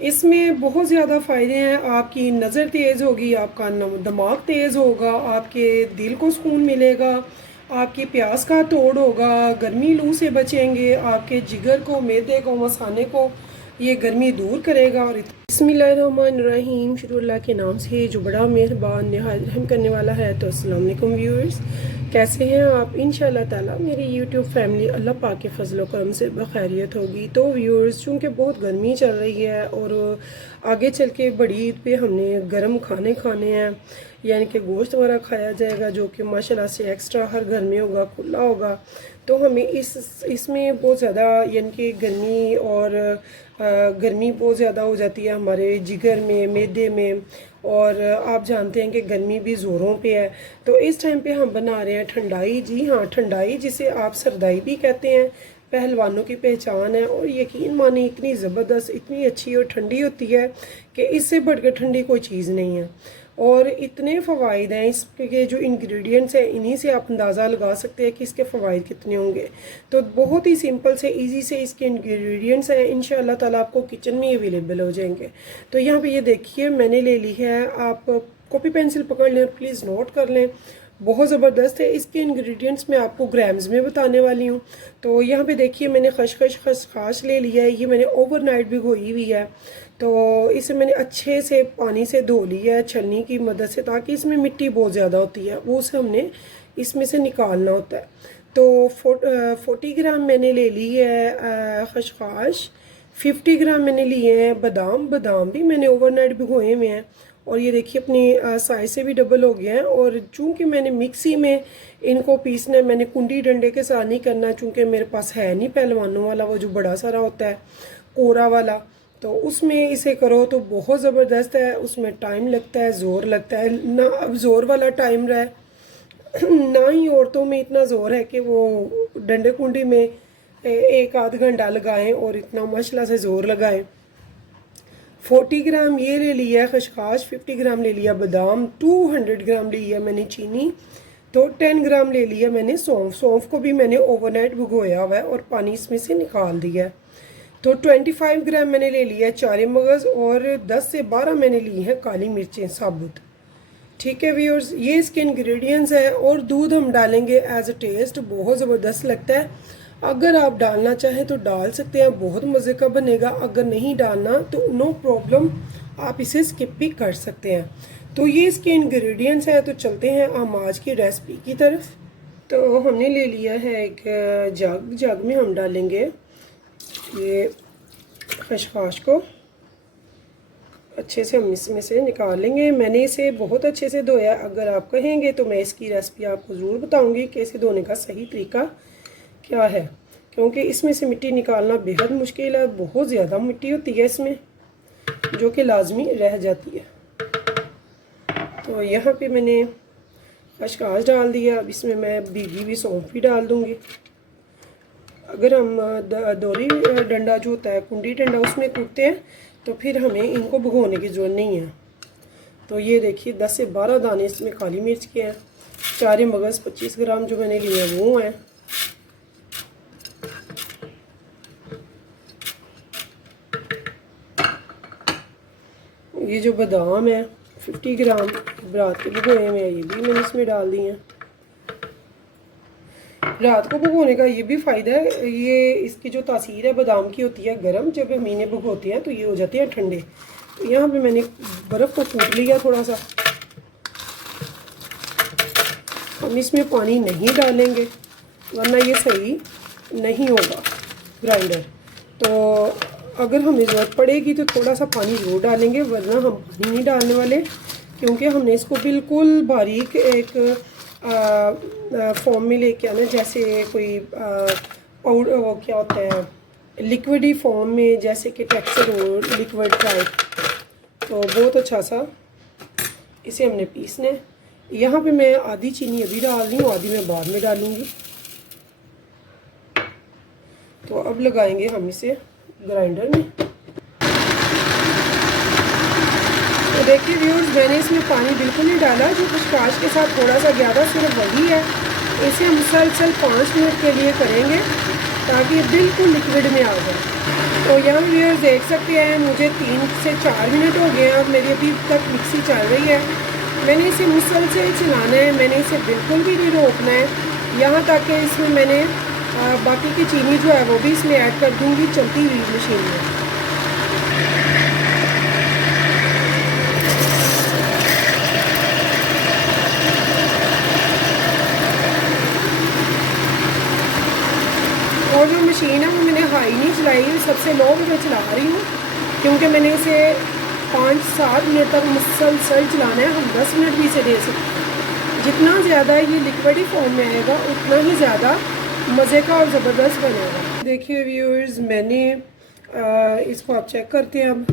इसमें बहुत ज़्यादा फ़ायदे हैं। आपकी नज़र तेज़ होगी, आपका दिमाग तेज़ होगा, आपके दिल को सुकून मिलेगा, आपकी प्यास का तोड़ होगा, गर्मी लू से बचेंगे, आपके जिगर को, मैदे को, मसाने को ये गर्मी दूर करेगा। और बिस्मिल्लाहिर्रहमानिर्रहीम, शुरू अल्लाह के नाम से जो बड़ा मेहरबान नहायत रहम करने वाला है। तो अस्सलाम वालेकुम व्यूअर्स, कैसे हैं आप? इंशाअल्लाह ताला मेरी यूट्यूब फैमिली अल्लाह पाक के फजल करम से बखैरियत होगी। तो व्यूअर्स, चूँकि बहुत गर्मी चल रही है और आगे चल के बड़ी ईद पे हमने गर्म खाने खाने हैं, यानी कि गोश्त वगैरह खाया जाएगा जो कि माशाल्लाह से एक्स्ट्रा हर घर में होगा, खुला होगा। तो हमें इसमें बहुत ज़्यादा यानी कि गर्मी और गर्मी बहुत ज़्यादा हो जाती है हमारे जिगर में, मैदे में, और आप जानते हैं कि गर्मी भी ज़ोरों पे है। तो इस टाइम पे हम बना रहे हैं ठंडाई। जी हाँ, ठंडाई जिसे आप सरदाई भी कहते हैं, पहलवानों की पहचान है। और यकीन माने इतनी ज़बरदस्त, इतनी अच्छी और ठंडी होती है कि इससे बढ़कर ठंडी कोई चीज़ नहीं है। और इतने फ़वाइद हैं इसके, जो इंग्रेडिएंट्स हैं इन्हीं से आप अंदाज़ा लगा सकते हैं कि इसके फ़वाइद कितने होंगे। तो बहुत ही सिंपल से, इजी से इसके इंग्रेडिएंट्स हैं, इंशाअल्लाह ताला आपको किचन में अवेलेबल हो जाएंगे। तो यहाँ पे ये देखिए मैंने ले ली है, आप कॉपी पेंसिल पकड़ लें, प्लीज़ नोट कर लें। बहुत ज़बरदस्त है। इसके इंग्रेडिएंट्स मैं आपको ग्राम्स में बताने वाली हूँ। तो यहाँ पे देखिए मैंने खसखस ले लिया है, ये मैंने ओवरनाइट भिगोई हुई है। तो इसे मैंने अच्छे से पानी से धो लिया है छलनी की मदद से, ताकि इसमें मिट्टी बहुत ज़्यादा होती है वो उसे हमने इसमें से निकालना होता है। तो 40 ग्राम मैंने ले ली है खसखस, 50 ग्राम मैंने लिए हैं बादाम। बादाम भी मैंने ओवरनाइट भिगोए हुए हैं। और ये देखिए अपनी साइज से भी डबल हो गया है। और चूंकि मैंने मिक्सी में इनको पीसना है, मैंने कुंडी डंडे के साथ नहीं करना, चूंकि मेरे पास है नहीं पहलवानों वाला वो जो बड़ा सारा होता है कोरा वाला। तो उसमें इसे करो तो बहुत ज़बरदस्त है, उसमें टाइम लगता है, ज़ोर लगता है ना। अब ज़ोर वाला टाइम रहा ना ही औरतों में इतना ज़ोर है कि वो डंडे कुंडी में एक आध घंटा लगाएं और इतना माशाल्लाह से ज़ोर लगाएं। 40 ग्राम ये ले लिया है खसखस, 50 ग्राम ले लिया बादाम, 200 ग्राम लिया मैंने चीनी, तो 10 ग्राम ले लिया मैंने सौंफ। सौंफ को भी मैंने ओवरनाइट भिगोया हुआ है और पानी इसमें से निकाल दिया है। तो 25 ग्राम मैंने ले लिया चारे मगज़, और 10 से 12 मैंने ली हैं काली मिर्चें साबुत। ठीक है व्यूअर्स, ये इसके इंग्रेडिएंट्स हैं। और दूध हम डालेंगे एज अ टेस्ट, बहुत ज़बरदस्त लगता है। अगर आप डालना चाहें तो डाल सकते हैं, बहुत मज़े का बनेगा। अगर नहीं डालना तो नो प्रॉब्लम, आप इसे स्किप भी कर सकते हैं। तो ये इसके इंग्रेडिएंट्स हैं। तो चलते हैं हम आज की रेसिपी की तरफ। तो हमने ले लिया है एक जग में हम डालेंगे ये खसखस को, अच्छे से हम इसमें से निकाल लेंगे। मैंने इसे बहुत अच्छे से धोया। अगर आप कहेंगे तो मैं इसकी रेसिपी आपको ज़रूर बताऊंगी कि इसे धोने का सही तरीका क्या है, क्योंकि इसमें से मिट्टी निकालना बेहद मुश्किल है। बहुत ज़्यादा मिट्टी होती है इसमें जो कि लाजमी रह जाती है। तो यहाँ पे मैंने खसखस डाल दिया। अब इसमें मैं भीगी हुई सौंफ भी डाल दूँगी। अगर हम दोरी डंडा जो होता है, कुंडी डंडा, उसमें कूटते हैं तो फिर हमें इनको भिगोने की ज़रूरत नहीं है। तो ये देखिए 10 से 12 दाने इसमें काली मिर्च के हैं। चारे मगज़ 25 ग्राम जो मैंने लिए हैं वो हैं। ये जो बादाम है 50 ग्राम रात के भिगोए हुए हैं, ये भी मैंने इसमें डाल दिए हैं। रात को भिगोने का ये भी फ़ायदा है, ये इसकी जो तासीर है बादाम की होती है गर्म, जब हम इन्हें भिगोते हैं तो ये हो जाते हैं ठंडे। तो यहाँ पे मैंने बर्फ़ को कूट लिया थोड़ा सा। हम इसमें पानी नहीं डालेंगे वरना ये सही नहीं होगा ग्राइंडर। तो अगर हमें ज़रूरत पड़ेगी तो थोड़ा सा पानी ज़रूर डालेंगे, वरना हम पानी नहीं डालने वाले, क्योंकि हमने इसको बिल्कुल बारीक एक फॉर्म में लेके आना, जैसे कोई पाउडर वो क्या होता है लिक्विडी फॉर्म में, जैसे कि टेक्सचर हो लिक्विड टाइप। तो बहुत अच्छा सा इसे हमने पीसना है। यहाँ पे मैं आधी चीनी अभी डाल रही हूँ, आधी मैं बाद में डालूँगी। तो अब लगाएंगे हम इसे ग्राइंडर में। तो देखिए व्यूअर्स, मैंने इसमें पानी बिल्कुल नहीं डाला, जो खसखस के साथ थोड़ा सा ज़्यादा सिर्फ वही है। इसे हम मुसलसल 5 मिनट के लिए करेंगे ताकि ये बिल्कुल लिक्विड में आ जाए। तो यहाँ व्यूअर्स देख सकते हैं मुझे 3 से 4 मिनट हो गए और मेरी अभी तक मिक्सी चल रही है। मैंने इसे मुसलसल चलाना है, मैंने इसे बिल्कुल भी नहीं रोकना है, यहाँ तक कि इसमें मैंने बाकी की चीनी जो है वो भी इसमें ऐड कर दूँगी चलती हुई मशीन में। और जो मशीन है वो मैंने हाई नहीं चलाई, सबसे लो मैं चला रही हूँ, क्योंकि मैंने इसे 5-7 मिनट तक मुसलसल चलाना है। हम 10 मिनट भी इसे दे सकते हैं। जितना ज़्यादा ये लिक्विड फॉर्म में आएगा उतना ही ज़्यादा मज़े का और ज़बरदस्त बनेगा। देखिए व्यूअर्स, मैंने इसको आप चेक करते हैं। अब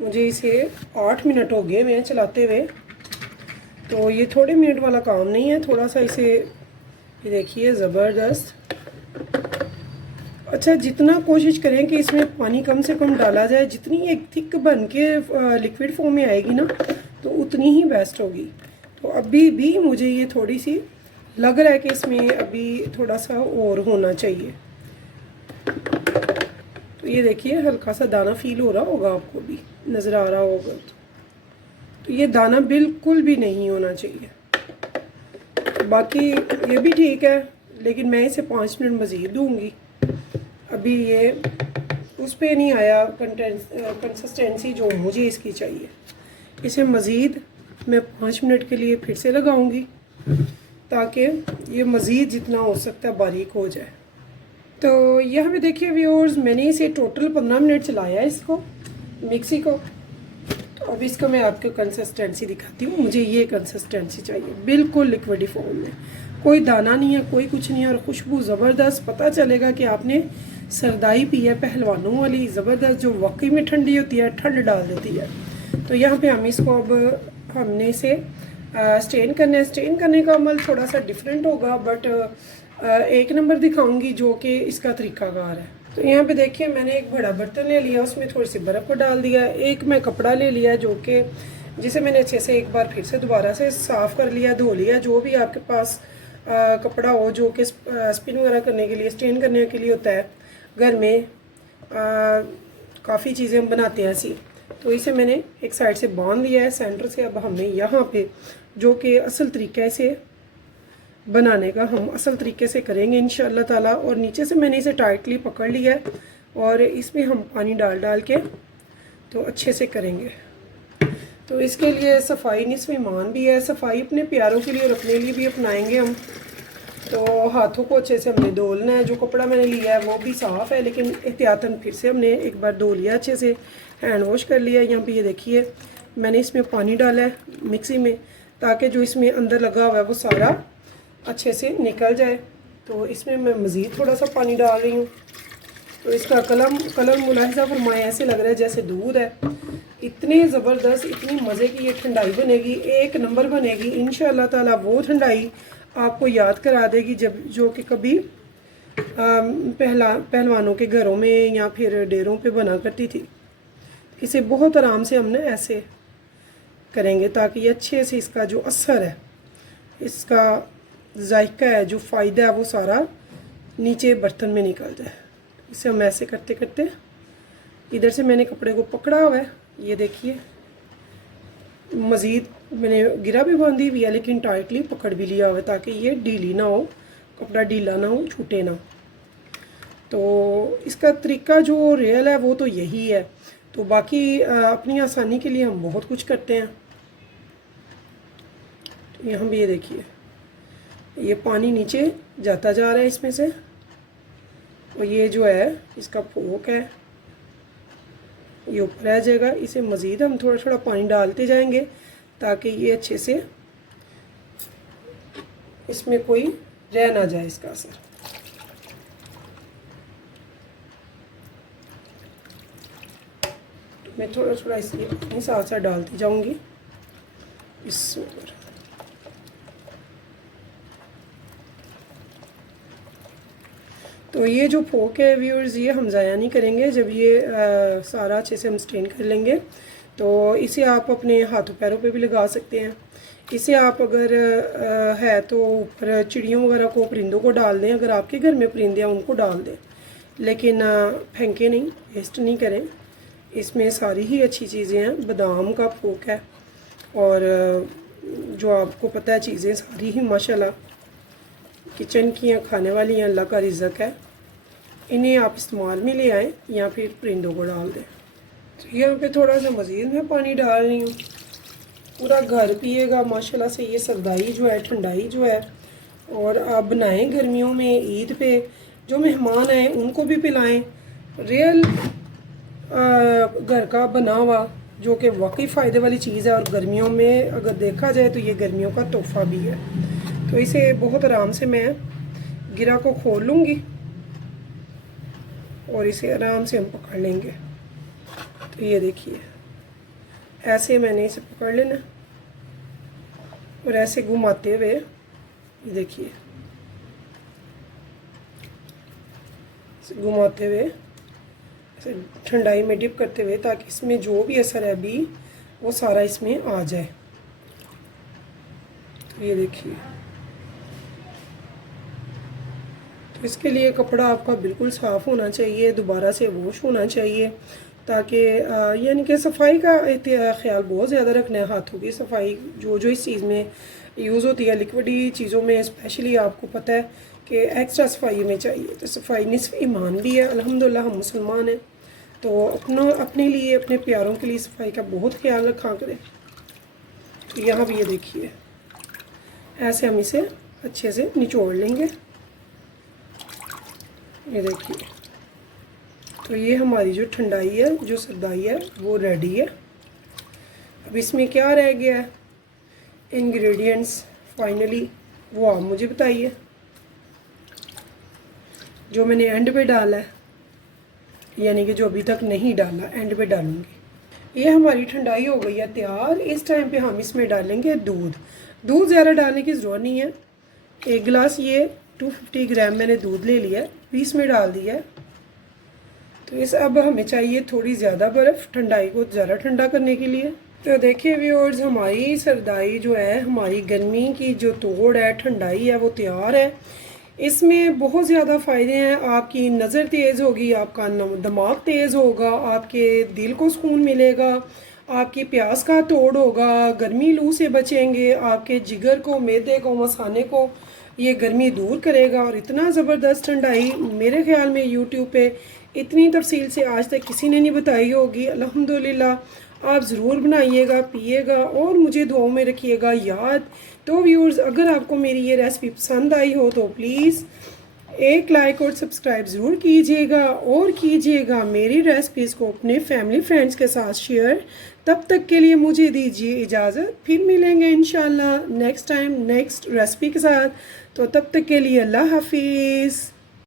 मुझे इसे 8 मिनट हो गए मैं चलाते हुए, तो ये थोड़े मिनट वाला काम नहीं है। थोड़ा सा इसे ये देखिए ज़बरदस्त। अच्छा, जितना कोशिश करें कि इसमें पानी कम से कम डाला जाए, जितनी एक थिक बन के लिक्विड फॉर्म में आएगी ना तो उतनी ही बेस्ट होगी। तो अभी भी मुझे ये थोड़ी सी लग रहा है कि इसमें अभी थोड़ा सा और होना चाहिए। तो ये देखिए हल्का सा दाना फील हो रहा होगा, आपको भी नज़र आ रहा होगा। तो ये दाना बिल्कुल भी नहीं होना चाहिए। बाकी ये भी ठीक है, लेकिन मैं इसे 5 मिनट मज़ीद दूँगी। अभी ये उस पे नहीं आया कंसिस्टेंसी जो मुझे इसकी चाहिए। इसे मज़ीद मैं 5 मिनट के लिए फिर से लगाऊंगी ताकि ये मज़ीद जितना हो सकता है बारीक हो जाए। तो यहाँ पे देखिए व्यूअर्स, मैंने इसे टोटल 15 मिनट चलाया इसको, मिक्सी को। तो अब इसको मैं आपको कंसिस्टेंसी दिखाती हूँ। मुझे ये कंसिस्टेंसी चाहिए, बिल्कुल लिक्विड फॉर्म में, कोई दाना नहीं है, कोई कुछ नहीं है, और खुशबू ज़बरदस्त। पता चलेगा कि आपने सरदाई पी है, पहलवानों वाली ज़बरदस्त, जो वाकई में ठंडी होती है, ठंड डाल देती है। तो यहाँ पे हम इसको अब हमने इसे स्टेन करना है। स्टेन करने का अमल थोड़ा सा डिफरेंट होगा, बट एक नंबर दिखाऊंगी जो कि इसका तरीकाकार है। तो यहाँ पे देखिए मैंने एक बड़ा बर्तन ले लिया, उसमें थोड़ी सी बर्फ़ को डाल दिया। एक मैं कपड़ा ले लिया जो कि जिसे मैंने अच्छे से एक बार फिर से दोबारा से साफ़ कर लिया, धो लिया। जो भी आपके पास कपड़ा हो जो कि स्पिन वगैरह करने के लिए, स्टेन करने के लिए होता है, घर में काफ़ी चीज़ें हम बनाते हैं ऐसी। तो इसे मैंने एक साइड से बांध लिया है सेंटर से। अब हमने यहाँ पे जो कि असल तरीके से बनाने का हम असल तरीके से करेंगे इंशाअल्लाह ताला। और नीचे से मैंने इसे टाइटली पकड़ लिया है और इसमें हम पानी डाल डाल के तो अच्छे से करेंगे। तो इसके लिए सफाई निस्फ़ ईमान भी है, सफाई अपने प्यारों के लिए और अपने लिए भी अपनाएंगे हम। तो हाथों को अच्छे से हमने धोलना है। जो कपड़ा मैंने लिया है वो भी साफ़ है, लेकिन एहतियातन फिर से हमने एक बार धो लिया, अच्छे से हैंड वॉश कर लिया। यहाँ पे ये देखिए मैंने इसमें पानी डाला है मिक्सी में, ताकि जो इसमें अंदर लगा हुआ है वो सारा अच्छे से निकल जाए। तो इसमें मैं मज़ीद थोड़ा सा पानी डाल रही हूँ। तो इसका कलर मुलाहिज़ा फरमाएं, ऐसे लग रहा है जैसे दूध है। इतनी ज़बरदस्त, इतनी मज़े की ये ठंडाई बनेगी, एक नंबर बनेगी इंशाअल्लाह ताला। वो ठंडाई आपको याद करा देगी जब जो कि कभी पहलवानों के घरों में या फिर डेरों पे बना करती थी। इसे बहुत आराम से हमने ऐसे करेंगे ताकि ये अच्छे से इसका जो असर है, इसका जायका है, जो फ़ायदा है वो सारा नीचे बर्तन में निकल जाए। इसे हम ऐसे करते करते, इधर से मैंने कपड़े को पकड़ा हुआ है, ये देखिए मज़ीद मैंने गिरा भी बांधी हुई है, लेकिन टाइटली पकड़ भी लिया हुआ है ताकि ये ढीली ना हो, कपड़ा ढीला ना हो, छूटे ना। तो इसका तरीका जो रियल है वो तो यही है। तो बाकी अपनी आसानी के लिए हम बहुत कुछ करते हैं। तो यहाँ भी ये देखिए ये पानी नीचे जाता जा रहा है इसमें से, और ये जो है इसका फोक है ये ऊपर रह जाएगा। इसे मज़ीद हम थोड़ा थोड़ा पानी डालते जाएंगे ताकि ये अच्छे से इसमें कोई रह ना जाए इसका असर। तो मैं थोड़ा थोड़ा इसलिए अपने साथ साथ डालती जाऊंगी इस ऊपर। तो ये जो फोक है व्यूअर्स, ये हम ज़ाया नहीं करेंगे। जब ये सारा अच्छे से हम स्टेन कर लेंगे तो इसे आप अपने हाथों पैरों पे भी लगा सकते हैं। इसे आप अगर है तो ऊपर चिड़ियों वगैरह को, परिंदों को डाल दें। अगर आपके घर में परिंदे हैं उनको डाल दें, लेकिन फेंके नहीं, वेस्ट नहीं करें। इसमें सारी ही अच्छी चीज़ें हैं। बादाम का फोक है और जो आपको पता है चीज़ें सारी ही माशाल्लाह किचन की हैं, खाने वाली हैं, अल्लाह का रिज़्क है। इन्हें आप इस्तेमाल में ले आएँ या फिर परिंदों को डाल दें। तो यहाँ पे थोड़ा सा मज़ीद मैं पानी डाल रही हूँ। पूरा घर पिएगा माशाल्लाह से। ये सर्दाई जो है, ठंडाई जो है, और आप बनाएं गर्मियों में, ईद पे जो मेहमान आए उनको भी पिलाएं। रियल घर का बना हुआ, जो कि वाकई फ़ायदे वाली चीज़ है। और गर्मियों में अगर देखा जाए तो ये गर्मियों का तोहफ़ा भी है। तो इसे बहुत आराम से मैं गिरा को खोल लूँगी और इसे आराम से हम पकड़ लेंगे। तो ये देखिए, ऐसे मैंने इसे पकड़ लेना और ऐसे घुमाते हुए, ये देखिए, घुमाते हुए ठंडाई में डिप करते हुए, ताकि इसमें जो भी असर है अभी वो सारा इसमें आ जाए। तो ये देखिए, तो इसके लिए कपड़ा आपका बिल्कुल साफ़ होना चाहिए, दोबारा से वॉश होना चाहिए, ताकि यानी कि सफाई का ख्याल बहुत ज़्यादा रखना है। हाथों की सफाई जो जो इस चीज़ में यूज़ होती है, लिक्विडी चीज़ों में स्पेशली, आपको पता है कि एक्स्ट्रा सफाई में चाहिए। तो सफाई निस्फ़ ईमान भी है। अल्हम्दुलिल्लाह हम मुसलमान हैं, तो अपने लिए, अपने प्यारों के लिए सफाई का बहुत ख्याल रखा करें। तो यहाँ भी ये देखिए, ऐसे हम इसे अच्छे से निचोड़ लेंगे। ये देखिए, तो ये हमारी जो ठंडाई है, जो सर्दाई है, वो रेडी है। अब इसमें क्या रह गया है, इंग्रेडिएंट्स फाइनली, वो आप मुझे बताइए। जो मैंने एंड पे डाला है, यानी कि जो अभी तक नहीं डाला, एंड पे डालूंगी। ये हमारी ठंडाई हो गई है तैयार। इस टाइम पे हम इसमें डालेंगे दूध। दूध ज़्यादा डालने की ज़रूरत नहीं है। 1 गिलास, ये 250 ग्राम मैंने दूध ले लिया, 20 में डाल दिया। तो इस अब हमें चाहिए थोड़ी ज़्यादा बर्फ़, ठंडाई को ज़्यादा ठंडा करने के लिए। तो देखिए व्यूअर्स, हमारी सर्दाई जो है, हमारी गर्मी की जो तोड़ है, ठंडाई है, वो तैयार है। इसमें बहुत ज़्यादा फ़ायदे हैं। आपकी नज़र तेज़ होगी, आपका दिमाग तेज़ होगा, आपके दिल को सुकून मिलेगा, आपकी प्यास का तोड़ होगा, गर्मी लू से बचेंगे, आपके जिगर को, मैदे को, मसाने को ये गर्मी दूर करेगा। और इतना ज़बरदस्त ठंडाई मेरे ख़्याल में यूट्यूब पे इतनी तफसील से आज तक किसी ने नहीं बताई होगी। अल्हम्दुलिल्लाह आप ज़रूर बनाइएगा, पिएगा और मुझे दुआओं में रखिएगा याद। तो व्यूअर्स, अगर आपको मेरी ये रेसिपी पसंद आई हो तो प्लीज़ एक लाइक और सब्सक्राइब ज़रूर कीजिएगा, और कीजिएगा मेरी रेसिपीज़ को अपने फैमिली फ्रेंड्स के साथ शेयर। तब तक के लिए मुझे दीजिए इजाज़त, फिर मिलेंगे इंशाल्लाह नेक्स्ट टाइम नेक्स्ट रेसिपी के साथ। तो तब तक के लिए अल्लाह हाफिज़।